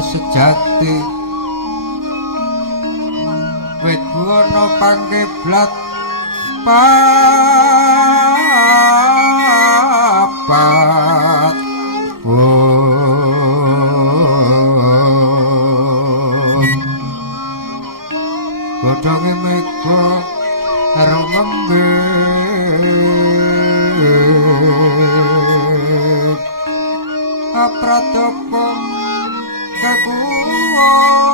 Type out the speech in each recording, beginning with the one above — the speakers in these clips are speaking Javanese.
sejati wit ana pangkeblat papat godhonge mega karo ngembek apradapa kakuwong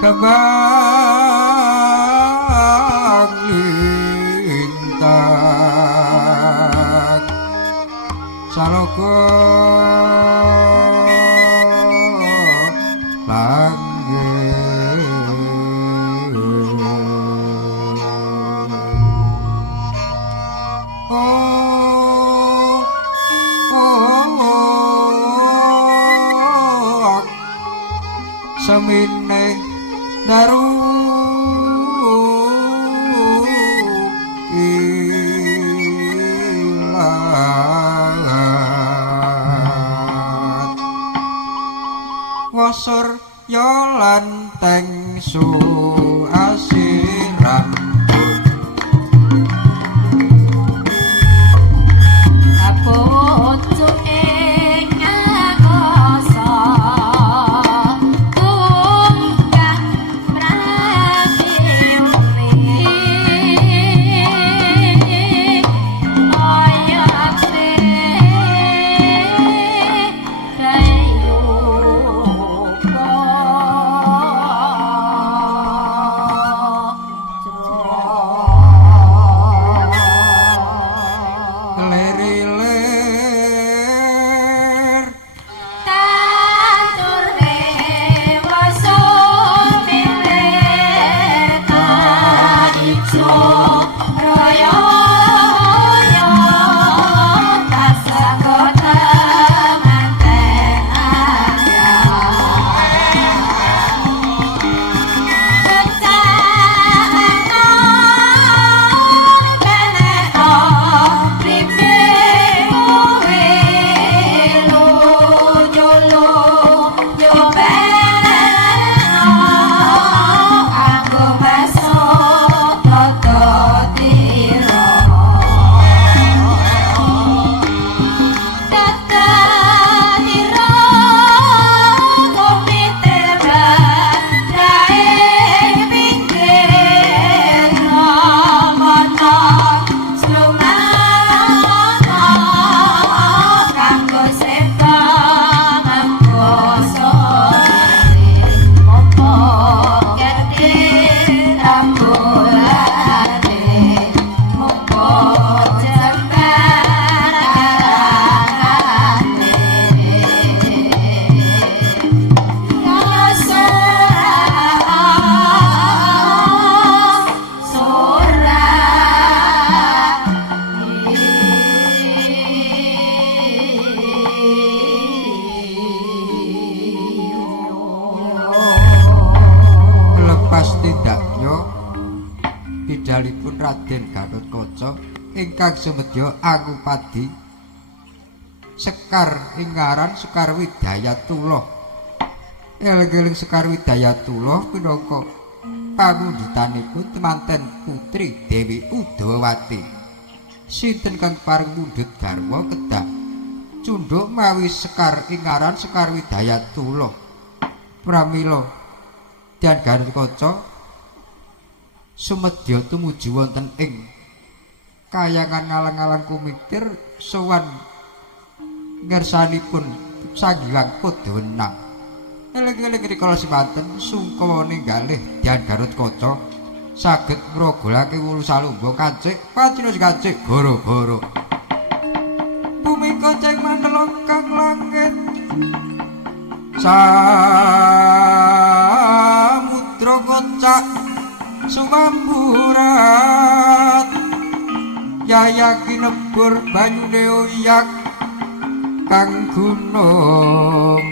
kembang lintang saloka samine daru ilat wasur yolan tengsu asiran bidalipun Raden Gatotkaca ingkang sumedya Angupadi Sekar Ingaran Sekar Widayatullah eling-eling Sekar Widayatullah minangka pamundhutanipun temanten putri Dewi Udawati sinten kang pareng mundhut garwa kedah cundhuk mawi Sekar Ingaran Sekar Widayatullah pramila dan Gatotkaca sumedya tumuju wonten ing kayangan ngalang-alang kumitir sowan ngersanipun Sanghyang Padawenang eling-eling rikala semanten sungkawa ninggalih Dyang Gatotkaca saged ngrogolake wulu salumba kancik pacinos kancik goro-goro bumi koceng mandelok kang langit samudra kocak sumamburat yayaki nebur banyune oyak kang gunung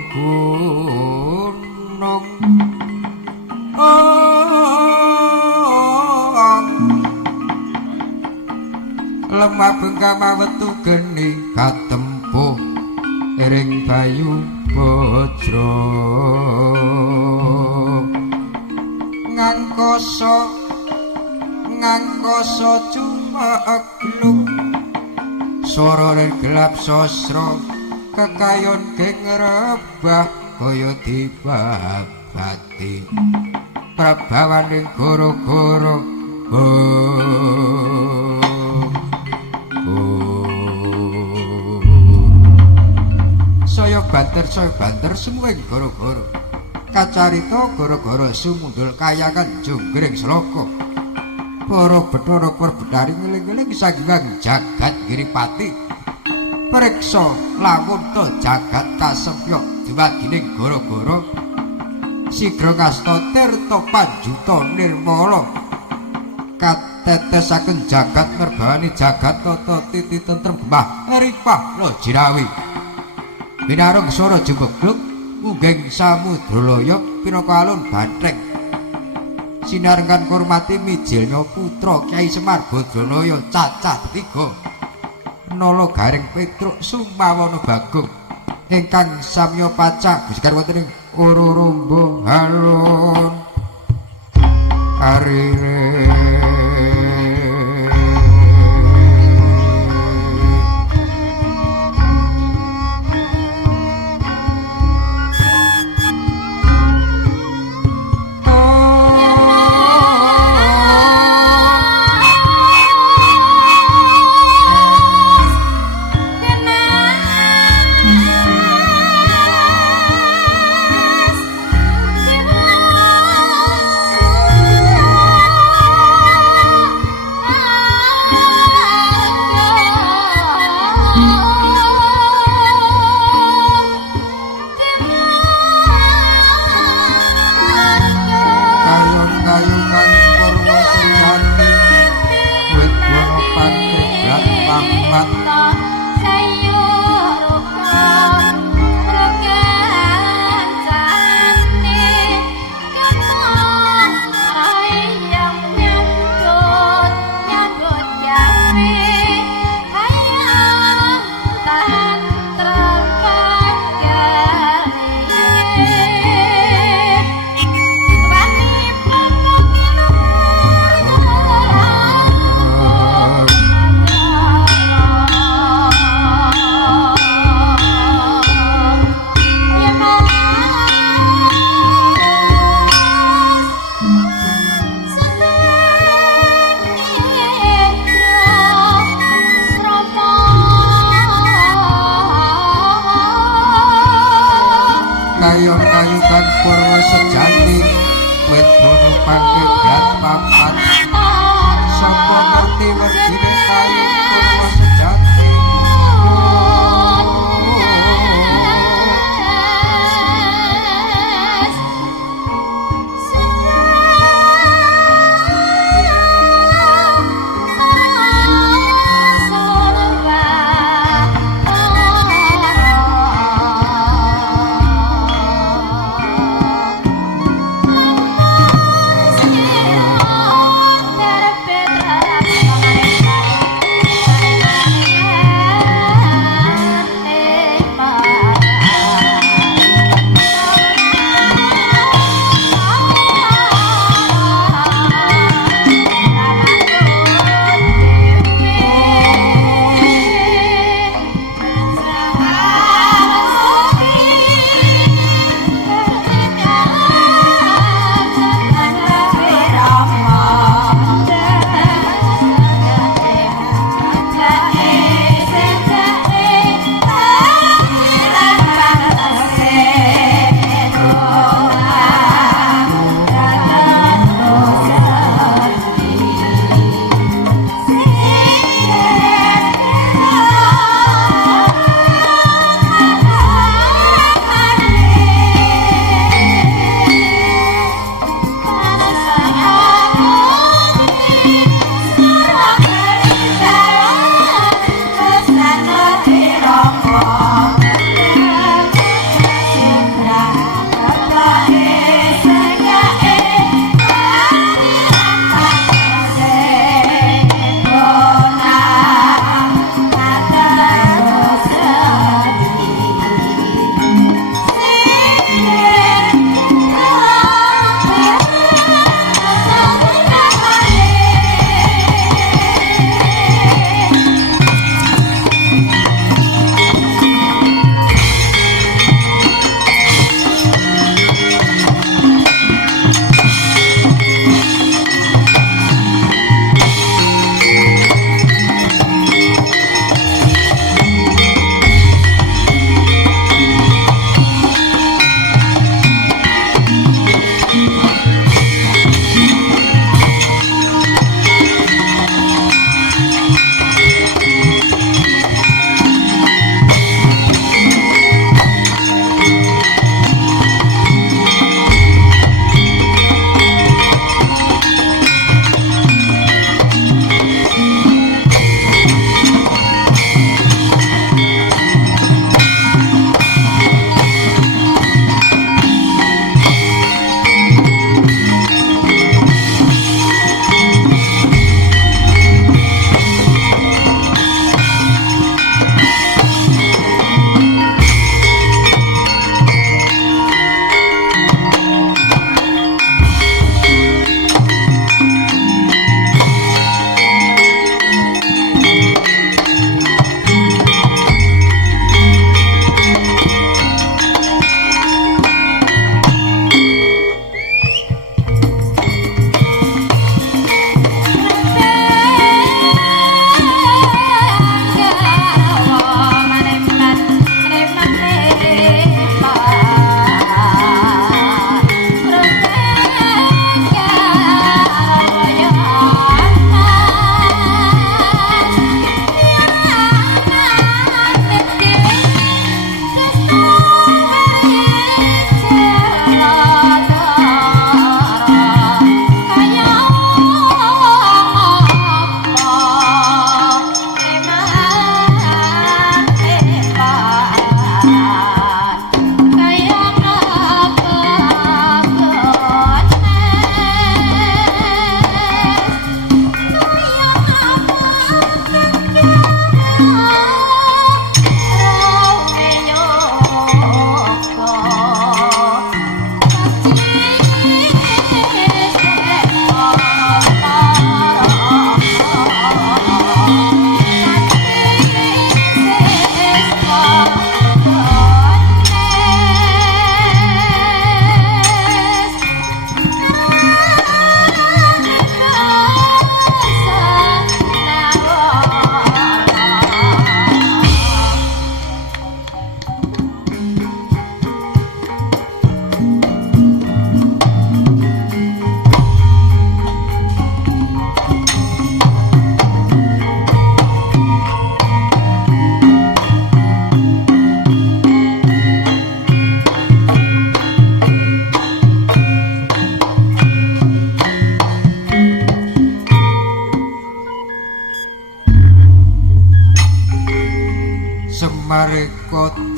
mabengkama wetu geni katempuh ring bayu bojro ngangkoso cuma aglung swara gelap sosro kekayon geng rebah kaya dibabati prabawaning goro-goro saya banter sumuwing goro-goro kacarita goro-goro sumundul kayangan jonggring sloka para Bathara Perbedari ngeling-eling sagiwang jagat Giripati preksa lawun to jagat kasempya diwagining goro-goro sigra ngasta tirta panjuta nirmala katetesaken jagat merbani jagat tata titi tentrem gembah ripah lojirawi binarung swara jembegluk mungging samudra loya pinaka alun bantheng sinarengan kurmati mijilnya putra Kyai Semar Badranaya cacah 3 nala garing Petruk Sumawana Bagong ingkang samya pacak bisikar wonten ing Ururumba Halun arire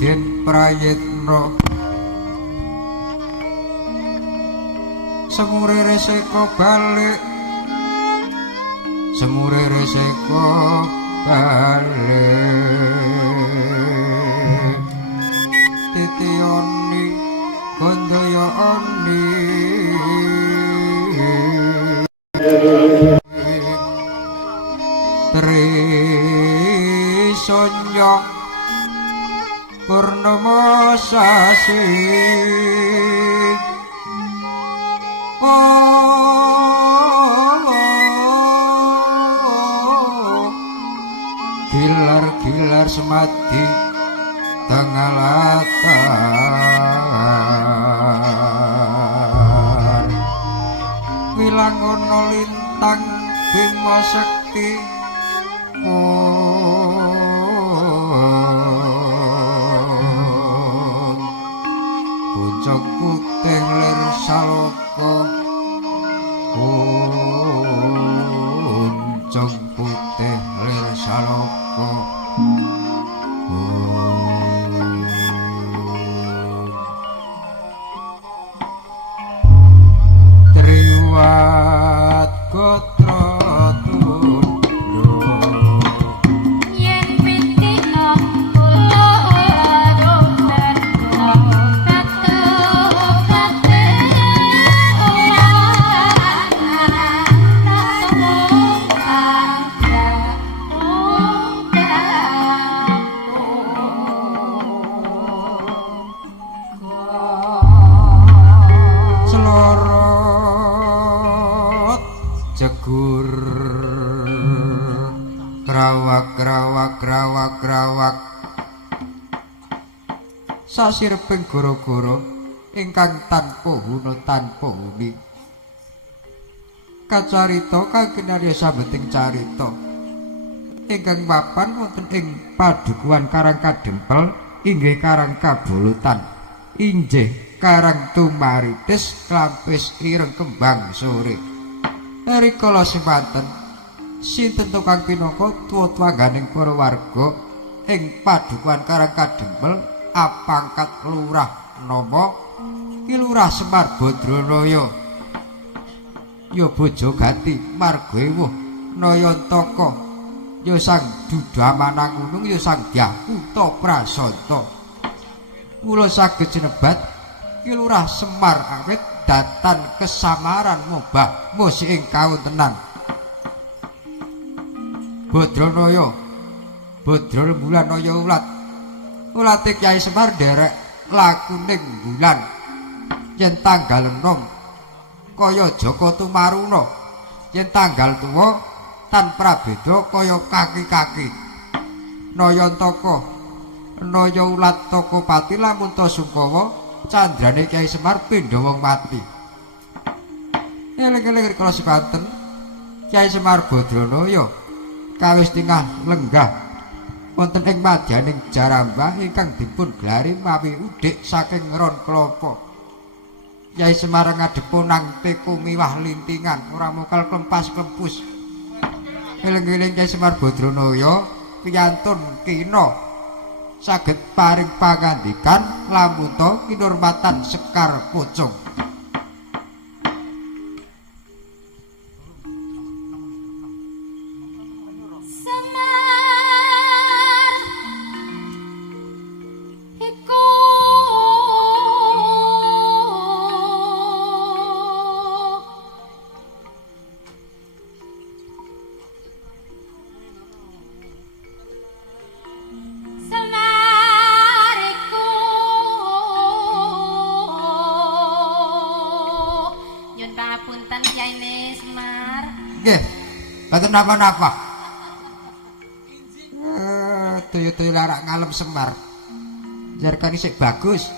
Den Prayitna semure reseka balik semure reseka balik titioni kandaya ani Trisanya purnama sasi gilar-gilar semati tengalatar wilangono lintang bima sekti pucuk putih lir saloka pucuk putih lir saloka triwat gotra grawak sasireping goro-goro ingkang tanpa huna tanpa huni kacarita kaginarya sabeting carita ingkang mapan wonten ing padukuhan Karang Kadempel inggih Karang Kabulutan inggih Karang Tumaritis Klampis Ireng Kembang Sore rikala semanten sinten tukang pinangka tuwa-tuwangganing para warga ing padukuhan Karang Kadempel apangkat lurah nama Ki Lurah Semar Badranaya ya bojo gati marga ewuh Nayantaka ya sang Dudamanang Gunung ya sang Dyakuta Prasanta mula saged sinebat Ki Lurah Semar awit datan kesamaran mobah musik ing kawontenan Badranaya Badra Rembulan Naya ulate Kyai Semar derek lakuning bulan yen tanggal 6 kaya Jaka Tumaruna yen tanggal tuwa tan prabeda kaya kaki-kaki Nayantaka Naya ulat Tokopati lamun ta Sungkawa candrane Kyai Semar pindha wong mati eling-eling kala sepanten Kyai Semar Badranaya kawis tingah lenggah wonten ing madyaning Jarambah ingkang dipun gelari mawi udik saking ron klapa Kyai Semar ngadhepa nang teku miwah lintingan ora mokal klempas-klempus eling-eling Kyai Semar Badranaya piyantun kina saged paring pangandikan lamun ta kinurmatan Sekar Pocong Mboten napa-napa. Daya-daya larak ngalem Semar. Jarkane sik bagus.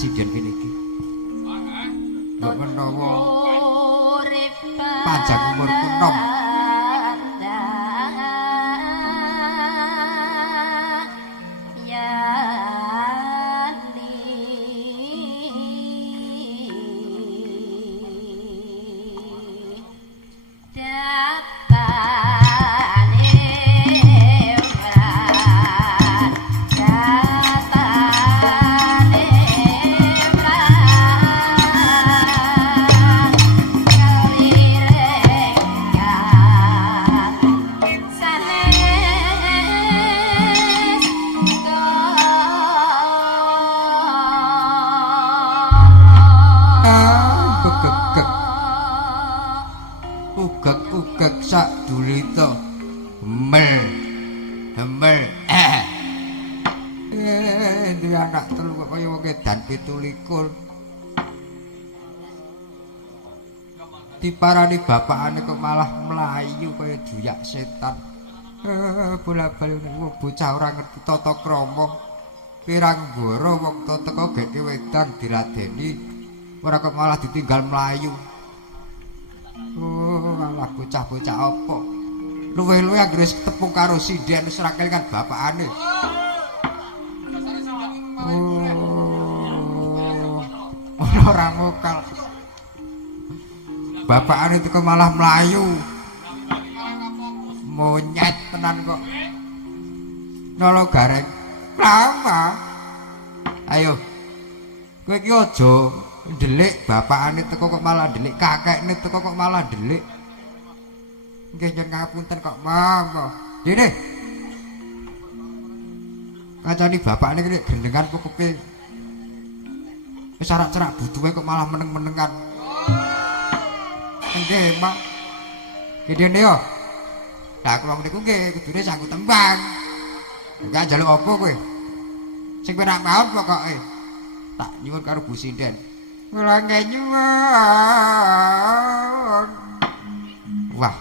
sinden kene iki. Mbok menawa panjang umurku nom. Ugek sak dulita hemel duwe anak telu kok kaya wong edan 17 diparani bapakane kok malah mlayu kaya duyak setan bola-bali niku bocah ora ngerti tata krama pirang goro wong teka geke wedang diladeni ora kok malah ditinggal mlayu. Alah bocah-bocah apa? Luwih-luwih anggere tepung karo sinden wis ora kelingan bapakane. Ora mokal. Bapakane teko malah mlayu. Monyet tenan kok. Nolo gareng. Lama. Ayo. Kowe iki aja ndelik bapakane teko kok malah ndelik, kakekne teko kok malah ndelik. Nggih nyen ngapunten kok, monggo. Dene. Kancane bapakne iki gendengan pukupe. Wis arak-cerak butuhe kok malah meneng-menengan. Nggih, Mak. Dene yo. Lah kula niku nggih kudune sanggup tembang. Enggak njaluk apa kowe? Sing penak maaf pokoke. Tak nyuwun karo Bu Sinden. Kula nyuwun. Wah.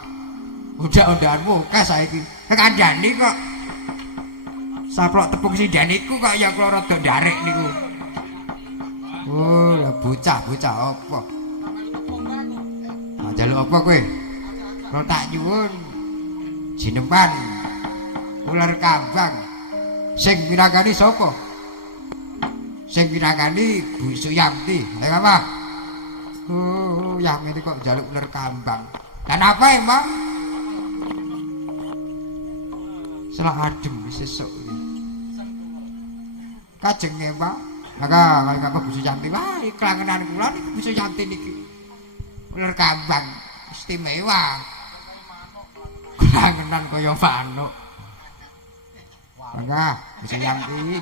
Undak-undakanmu akeh saiki. Kandhani kok. Saplok tepung sinden iku kok ya kula rada ndarek niku. Oh, lah bocah-bocah apa? Ah njaluk apa kowe? Kula tak nyuwun jineman ular kambang. Sing mirangani sapa? Sing mirangani Bu Suyanti. Lha apa? Oh, yang ini kok njaluk ular kambang. Dan apa emang? Selah adem sesuk iki. Kajenge, Pak. Maka kaya Bu Suyanti wae klangenan kula niki Bu Suyanti niki. Ular kambang istimewa. Klangenan kaya manuk. Maka Bu Suyanti.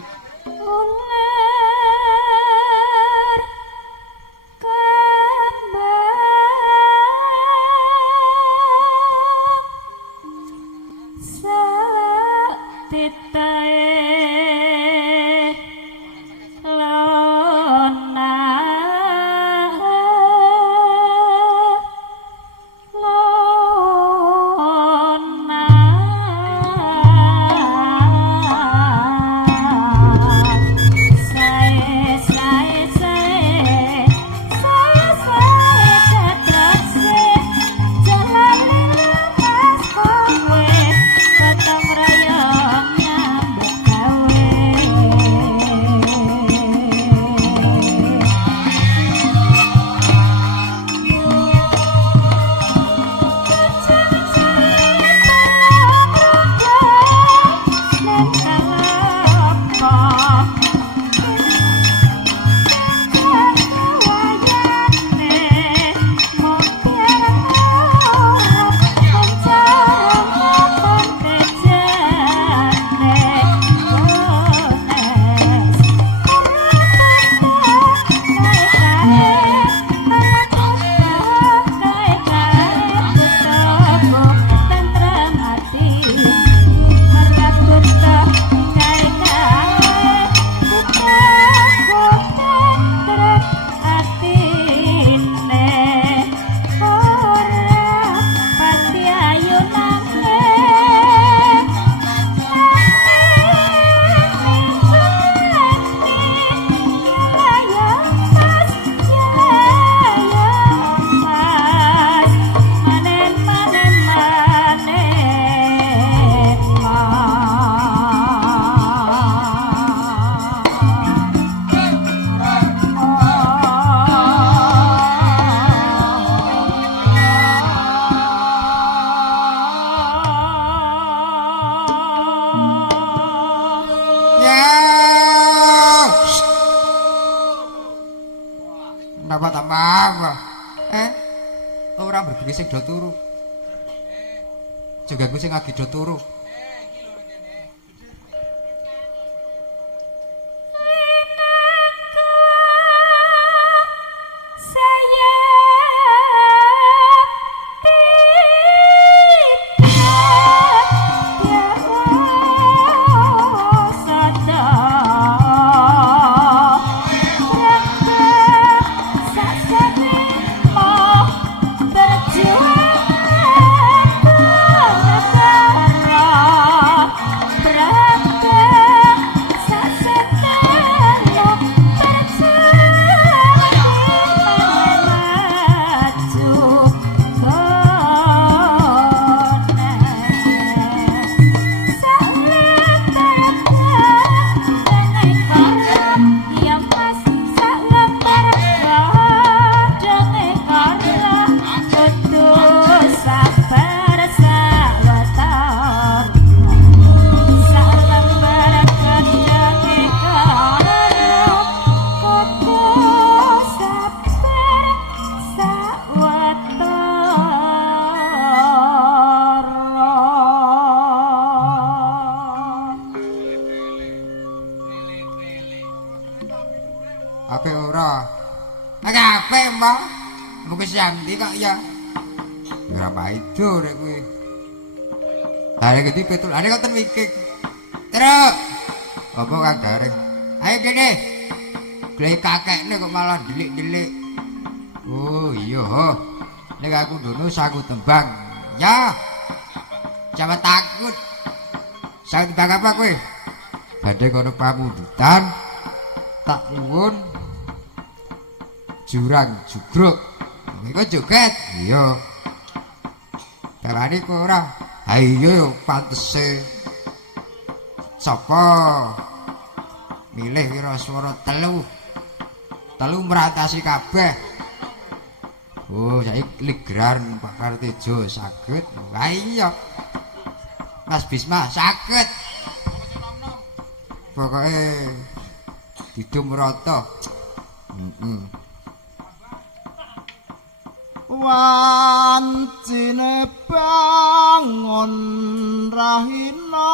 Rayong apa? Ora berbagi sing do turu. Juga gue sing lagi do turu. Ape ora? Ape mbah? Mungkin siamdi kok ya. Ora paido nek kuwi. Lah nek iki betul, ane kok ten mikir. Terus. Apa Kang Gareng? Ayo kene. Glek kakekne kok malah delik-delik. Oh iya. Nek aku ndono saku tembang. Ya. Jangan takut. Saku tembang apa kowe? Badhe kono pamundutan. Tak nuwun jurang jugruk. Iku joget. Iya. Karane kok ora. Ha iya yo pantese. Sapa milih Wiraswara telu. Telu merantasi kabeh. Oh, saiki ligran Pak Kartejo saged. Ha iya. Mas Bisma saged. Pokoke Didum rata. Wancine bangun rahina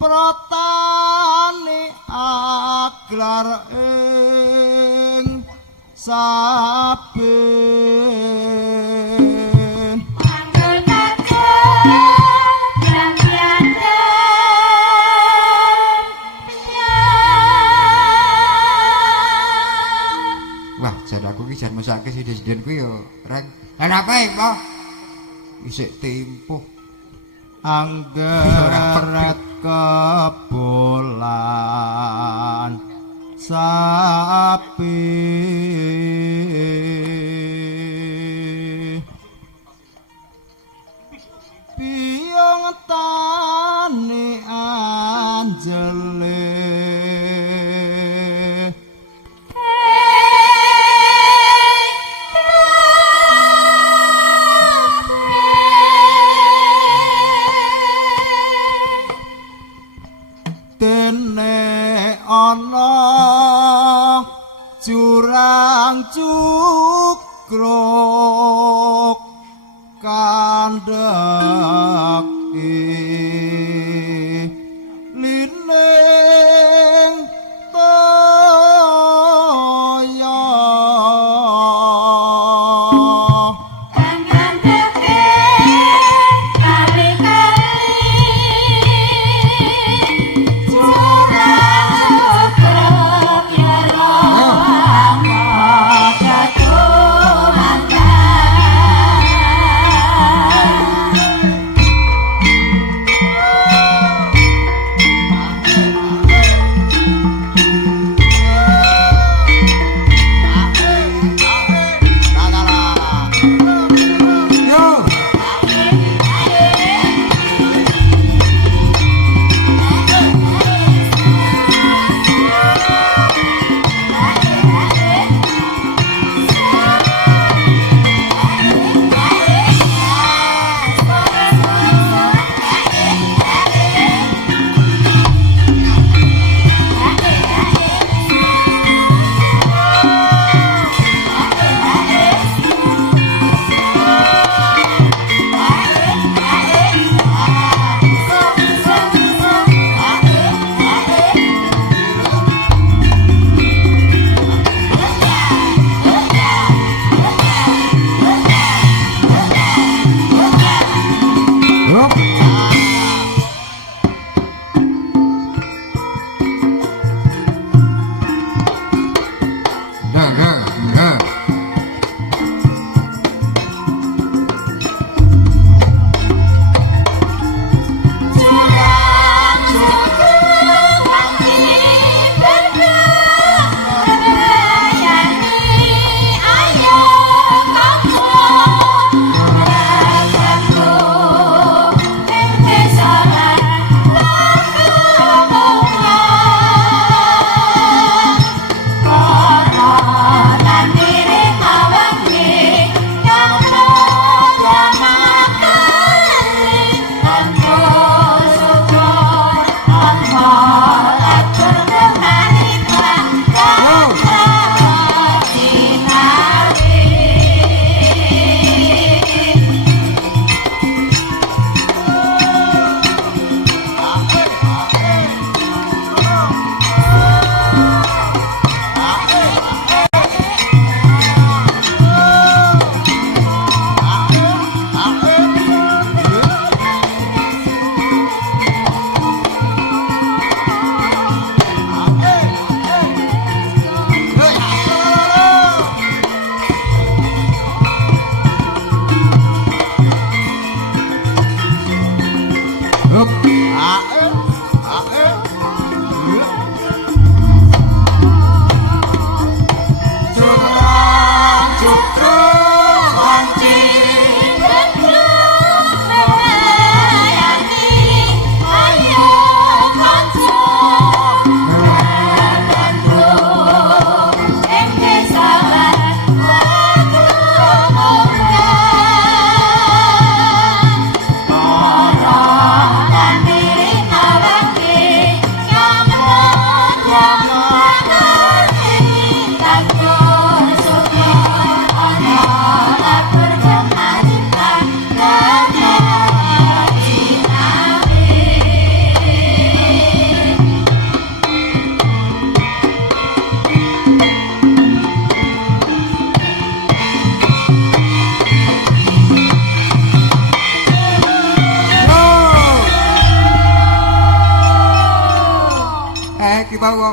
protane aglar ing saben aku ki jan mesake sithik-sithik kuwi yo reng. Lan ape, Mbah? Isik tempuh. Anggeret kebolan sapi piyong tani anjele jurang cukruk kandhek lining toya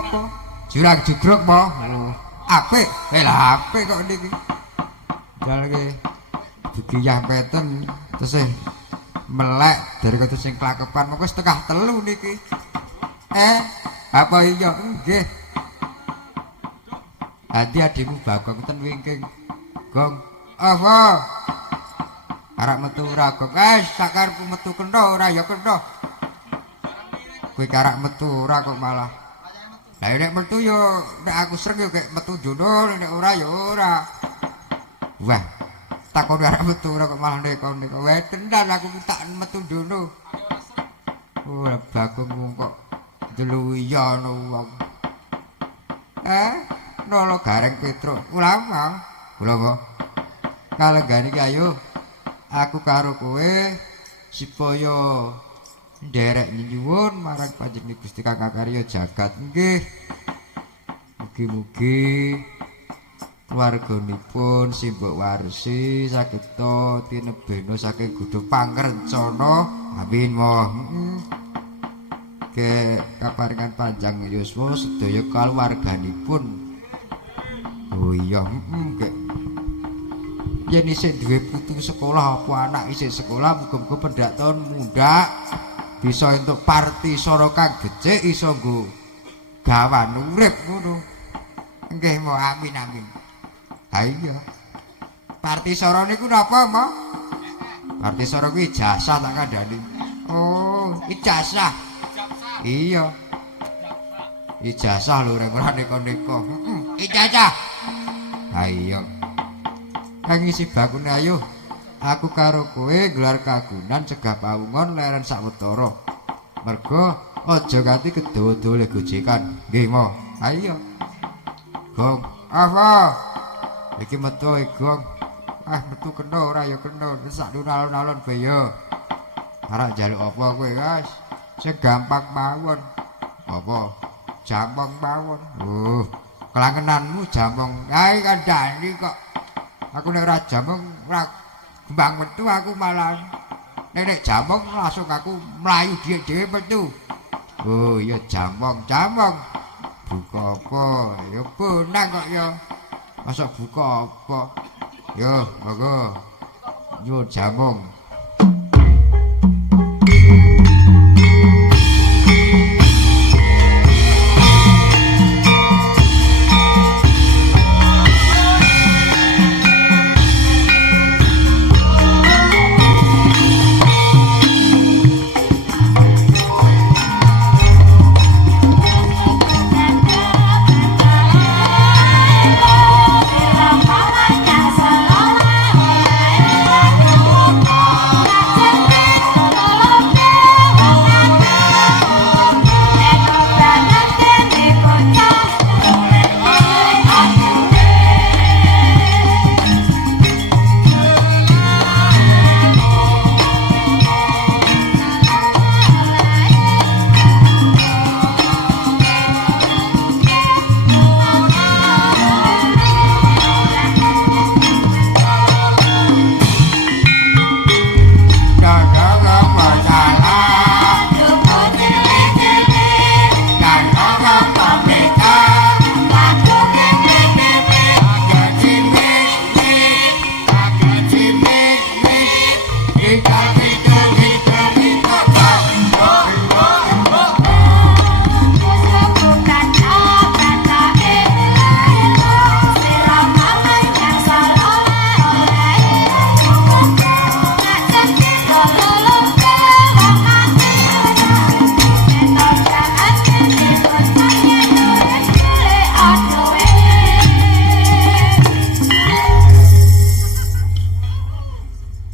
apa? Jurang jugruk po. Oh, apik. Lah apik kok niki. Jalke digiyah peten terus melek dari kudu sing klakepan mengko wis tekah 3 niki. Apa iya? Nggih. Adi adikmu Bagong ten wingking. Gong. Apa? Arek metu ora Gong. Sakarepku metu kentho ora ya kentho. Kuwi karak metu ora kok malah. Lah nek metu yo nek aku sreng yo kek metu jono nek ora yo ora. Wah. Takon arek metu ora kok malah neko-neko. Wah tenan aku tak metu jono. Oh, Bagong kok delu iya ono wong. Nolo gareng Petruk. Ulama. Kula kok. Kalenggane iki ayo. Aku karo kowe supaya nderek nyuwun marang Panjenengan Gusti Kang Karya Jagat nggih. Mugi-mugi warganipun simbok warsi sageta tinebena saking gudhuh pangrencana. Amin moh. Ke kaparingan panjang yuswa sedaya kaluwarganipun. Oh iya, nggih. Yen isih duwe putu sekolah apa anak isih sekolah muga-muga pendak taun mundak bisa entuk partisara kang becik iso nggo gawan urip ngono. Nggih mo amin amin. Ha iya. Partisara niku napa, Mo? Partisara kuwi ijazah tak kandhani. Oh, ijazah. Iya. Ijazah lho ora neko-neko. Ijazah. Ha iya. Kang isi bakune ayo. Aku karo kowe gelar kagunan cegah pawungan leren sawetara. Mergo aja ganti kedawa-dawa le gojekan. Nggih, Mo. Ha iya. Gong, apa? Iki metu Gong. Metu kena ora ya kena. Sak alon-alon bae ya. Arek njaluk apa kowe, guys? Sing gampang mawon. Apa? Jampong mawon. Kelangenanmu jampong. Ae kandhani kok. Aku nek ora jampong ora kembang metu aku malah nek jampong langsung aku mlayu dhewe metu. Oh iya jampong. Buka apa? Ya benang kok ya. Masa buka apa? Yo, monggo. Yo jampong.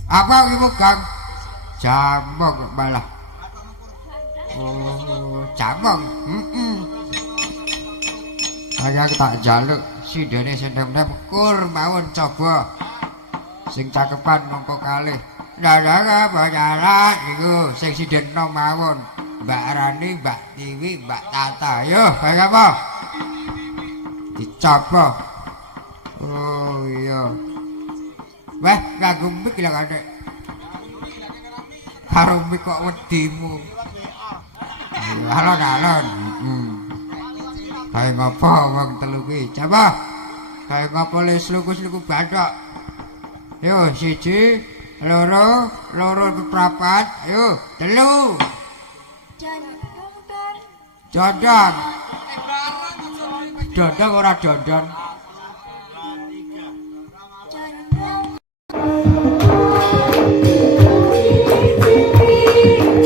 Apa ibu Kang? Jambong malah. Oh, jambong. Aku tak jaluk sindene sendem-dem kur mawon coba. Sing cakepan mongko kalih. Ndara bayaran iku sing sindeno mawon. Mbak Rani, Mbak Tiwi, Mbak Tata. Yo, kaya apa? Dicoba. Oh iya. Wah, kanggo mik lho Kak. Karo mik kok wedimu. Alon-alon. Kae ngopo wong telu kuwi? Coba. Kae ngopo le sluku-sluku bathok. Yo siji, loro keprapat, ayo telu. Jodong. Dodong ora dodon.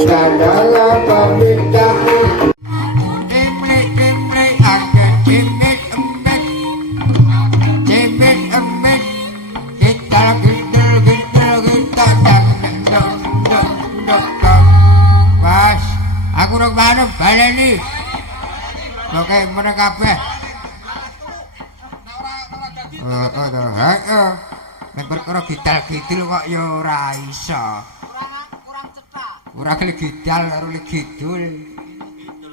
Sadala pamidah. Imlik angkat cimit emet. Cimit emet. Gitar dang. Pas, aku rong manut baleni. Oke, meneng kabeh. Heeh. Nek perkara gidal-gidil kok ya ora iso. Kurang cetak. Ora kali gidal karo gidul.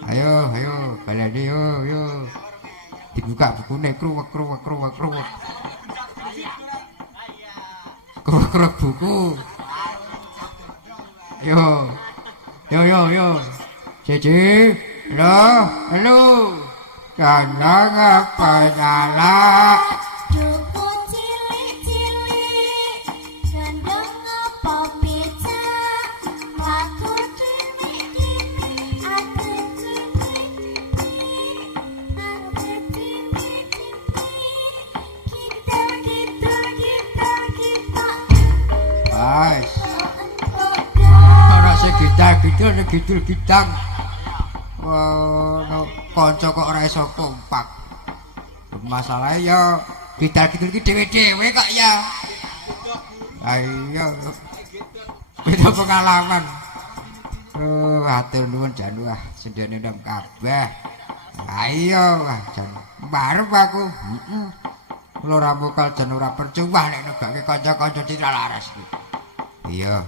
Ayo, baleni yo. Dibuka bukune kruwek. Kruwek buku. Yo. Siji, lu. Kandang apa nyala? Gidul gidang. Kanca kok ora iso kompak. Masalahe ya gidal-gidul iki dhewe-dhewe kok ya. Ayo. Beda pengalaman. Hatur nuwun jan wah sendene ndem kabeh. Ayo wah jan barep aku. Kula ora mokal jan ora percuma nek negake kanca-kanca diralaras iki. Iya,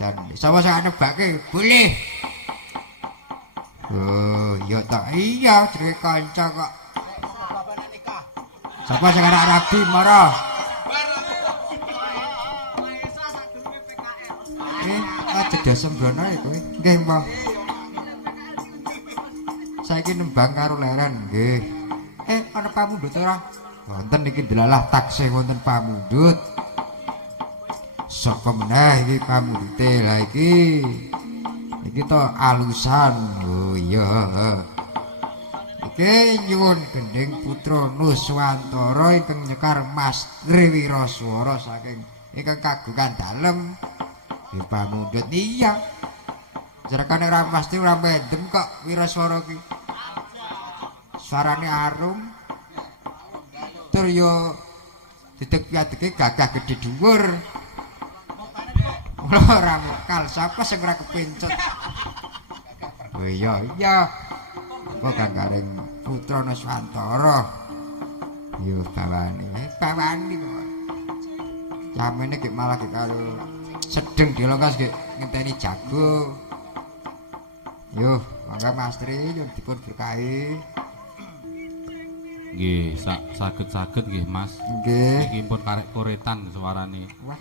jan sapa sing nebake boleh. Oh, iya tak. Iya, jenenge kanca kok. Sapa sing arek rabi mara? Cedhas sembrono ya kowe. Nggih, Mbah. Saiki nembang karo leren, nggih. Ana pamundhut ora? Wonten iki delalah taksih wonten pamundhut. Sapa meneh iki pamundhute? Lah iki to alusan. Oh iya. Iki nyuwun gending putra Nuswantara ingkang nyekar Mas Triwiraswara saking ingkang kagungan dalem. Ya pamundhut iya. Jarakane ora pasti ora mendem kok Wiraswara ki. Suarane arum. Tur yo didek-dideke gagah gedhe dhuwur. Ora mokal sapa sing ora kepencet. Oh iya. Kok gagaring putra Nuswantara. Yo bawani kok. Jamene ki malah ki karo sedeng dilongkas ki ngenteni jago. Yo, mangga Mas Tri nyuwun dipun berkahi. Nggih, saged nggih Mas. Nggih. Iki pun karek koretan suarane. Wah.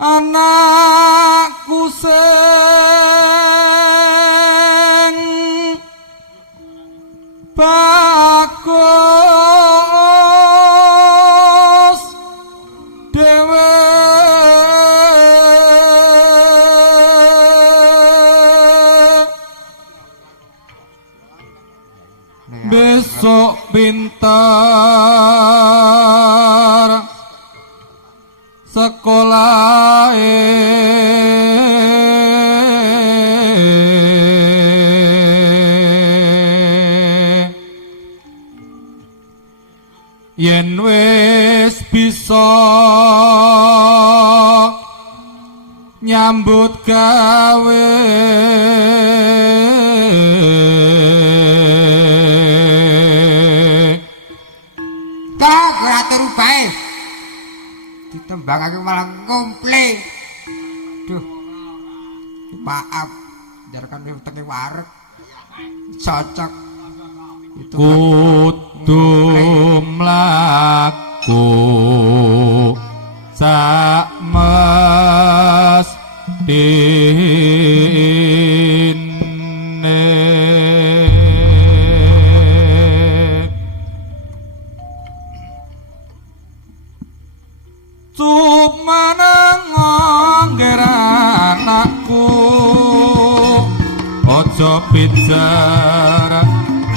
Anakku sing bagus dewe besok pintar sekolah yen wis bisa nyambut gawe Atur bae. Ditembangake malah ngomple. Duh. Maaf, jarkan wetenge wareg. Cocok. Itu kudu mlaku sak mesti Sumaneng ngger anakku aja pijar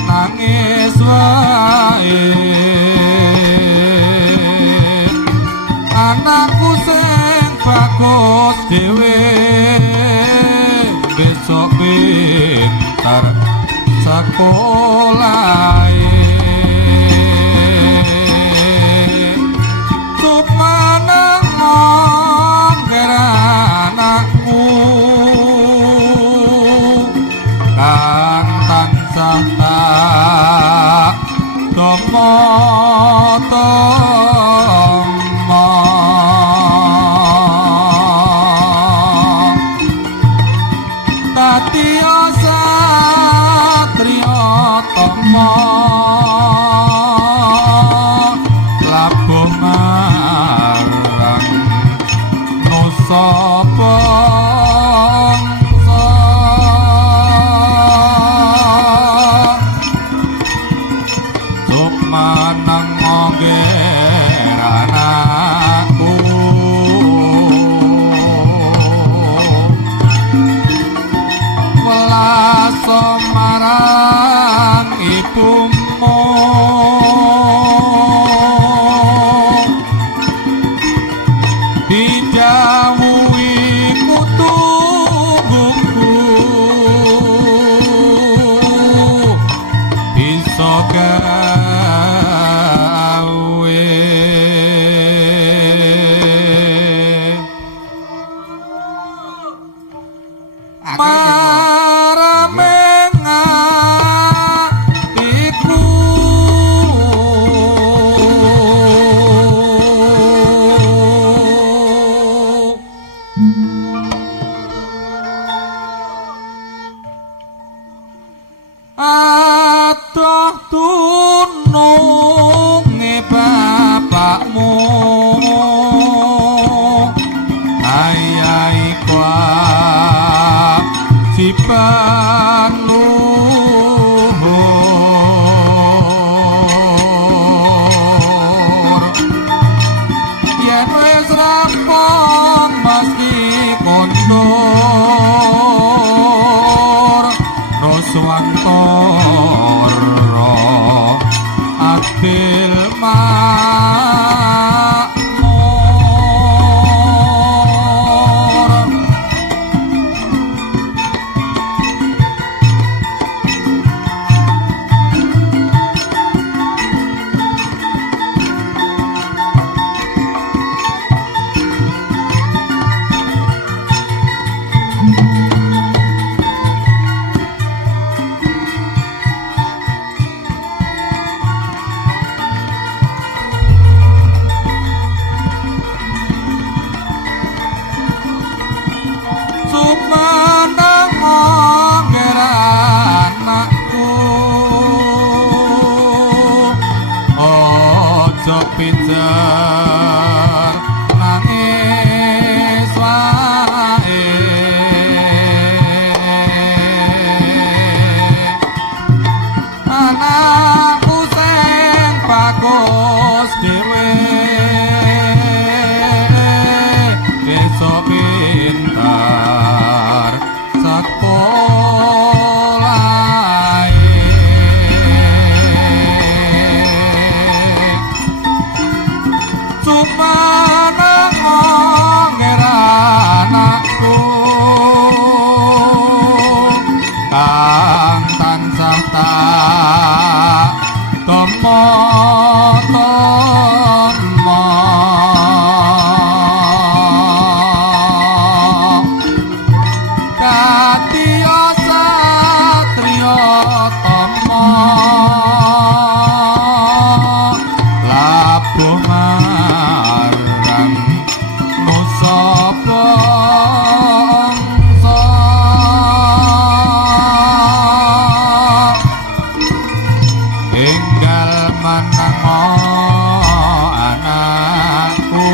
nangis wae anakku sing bagus dhewe besok pintar sakolahe sumaneng ngger anakku kang tansah tak tomo-tomo Tatya satriya tama labuh marang nusa bangsa sumaneng ngger anakku welas marang ibumu didhawuhi kutungguku bisa gawe marameng atiku adoh tununge bapakmu ayai kewajiban luhur yen wis rampung mesti kondur Roswantara adil makmur sumaneng ngger anakku aja pijar nangis wae anakku sing bagus dhewe besok pintar sakolahe sumaneng ngger anakku kang tansah tak tomo-tomo Tatya satriya tama labuh marang nusa bangsa enggal manang anakku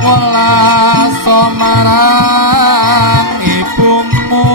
welas marang ibumu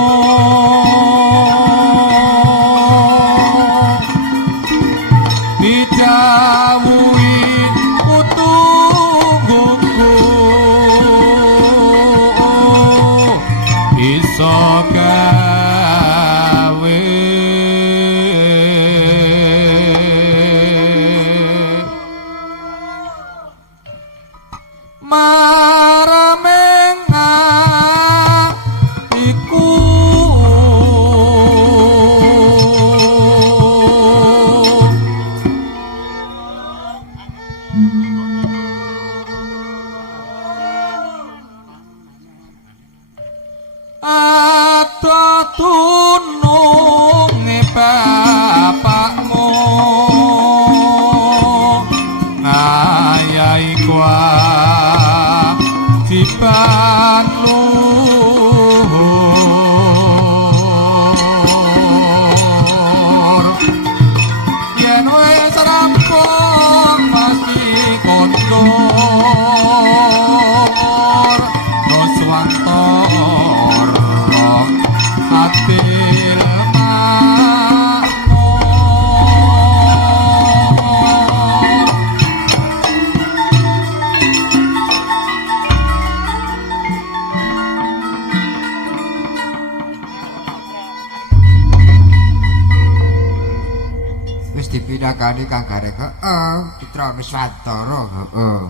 pinakani kang gareng. Heeh, Citra Nuswantara. Heeh.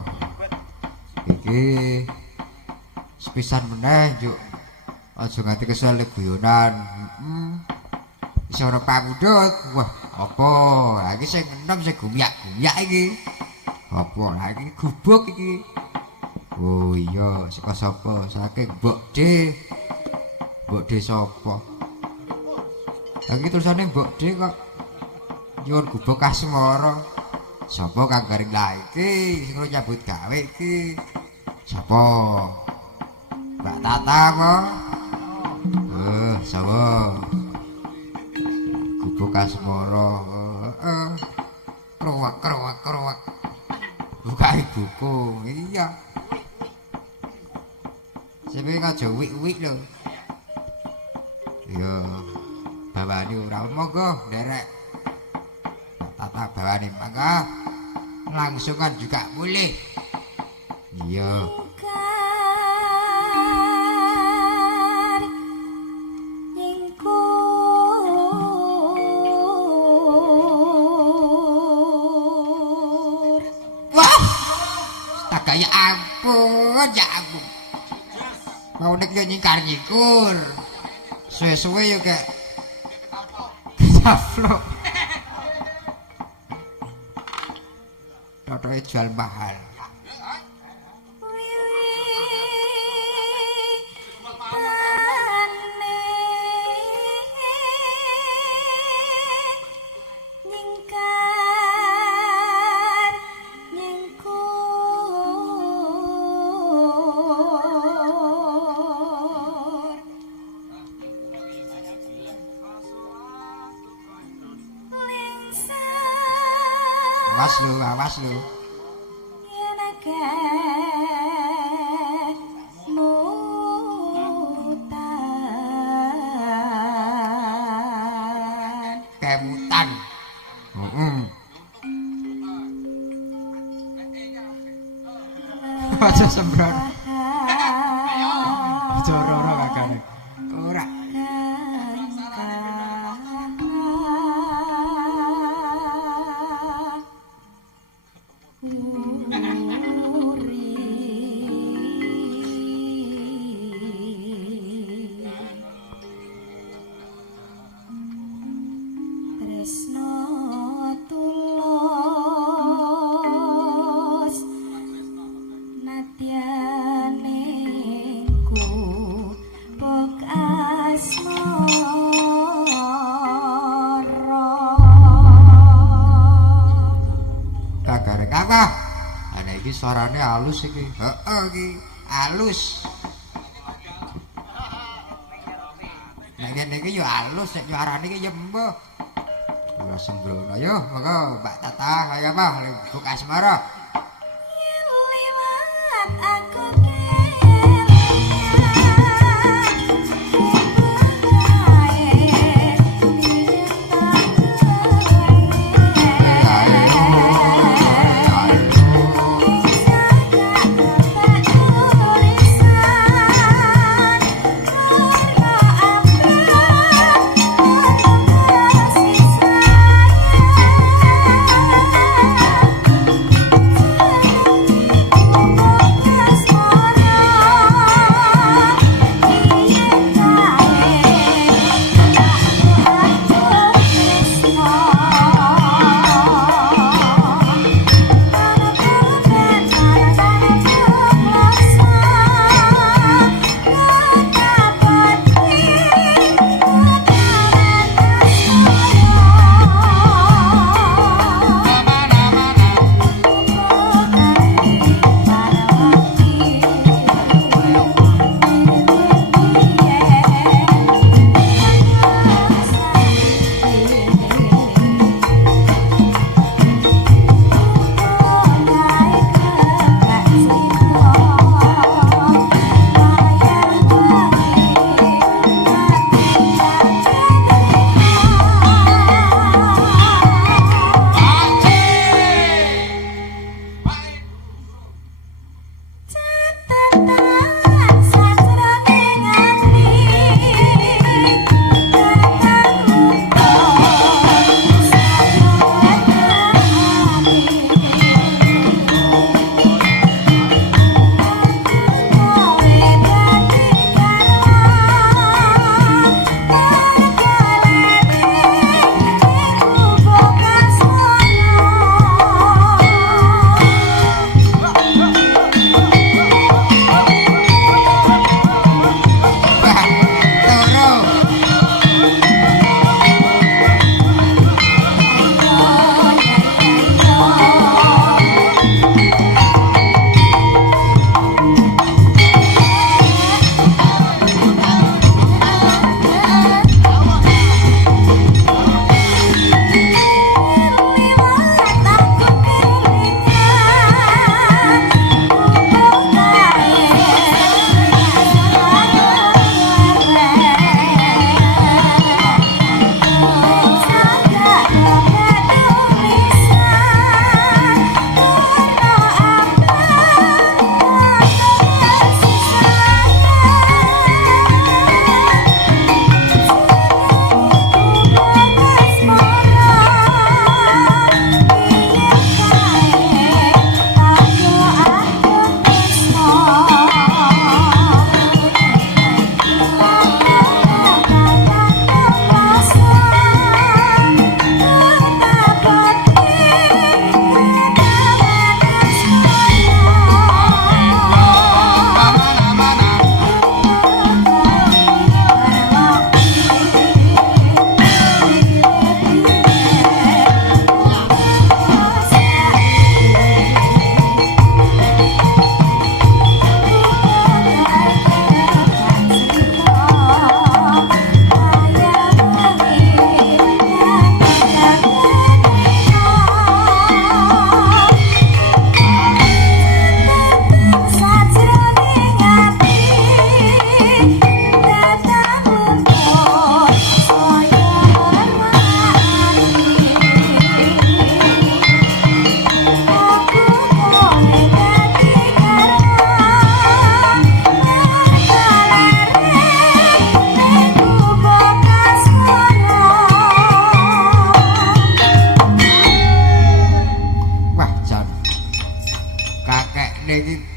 Iki sepisan meneh juk. Aja nganti kesel guyonan. Iso ora pangundhut. Wah, apa? Ha iki sing enom sing gumyak-gumyak iki. Apa? Ha iki gubuk iki. Oh iya, saka sapa? Saking Mbok D. Mbok D sapa? Ha iki tulisane Mbok D kok nyuwun gubuk Asmara. Sapa kang garing la iki sing nyambut gawe iki? Sapa? Mbak Tata apa? Sapa? Gubuk Asmara. Heeh. Krowak. Buka buku. Iya. Sampe aja wik-wik lho. Iya. Bawani ora monggo nderek. Tata bawani mangga. Langsungan juga boleh. Iya. Ya ampun, ya ampun. Mau nek yo nyingkar nyikur. Suwe-suwe yo kayak kecaplok. Totoke jual mahal. Awas lu. Kemutan. Aja sembrono. Aja ora kakane. Ora. Suarane halus iki. Heeh iki, halus. Nek kene iki yo halus, nek suarane iki yo embuh. Ora sembrono. Ayo, monggo Mbak Tata, kaya apa? Buk Asmara.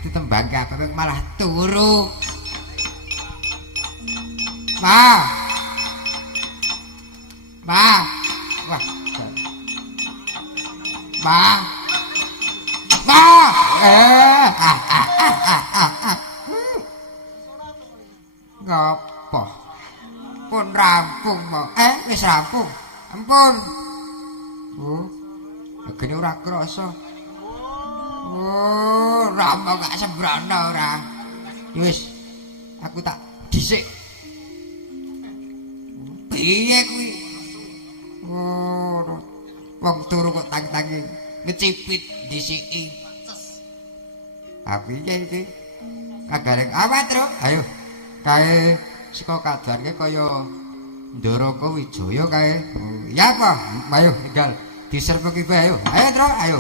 ditembangke apa malah turu. Ma. Ma. Wah. Ma. Ma. Ngopo? Pun rampung mau. Wis rampung. Ampun. Oh. Agene ora krasa. Oh, ramo gak sembrono ora. Wis. Aku tak dhisik. Piye kuwi? Oh, wong turu kok tang-tangi ngecipit disiki. Tapi piye iki? Kagareng awat, Tru. Ayo. Kae saka kadarke kaya Ndoroko Wijaya kae. Ya apa? Ayo tinggal diserpeki ayo. Ayo, Tru, ayo.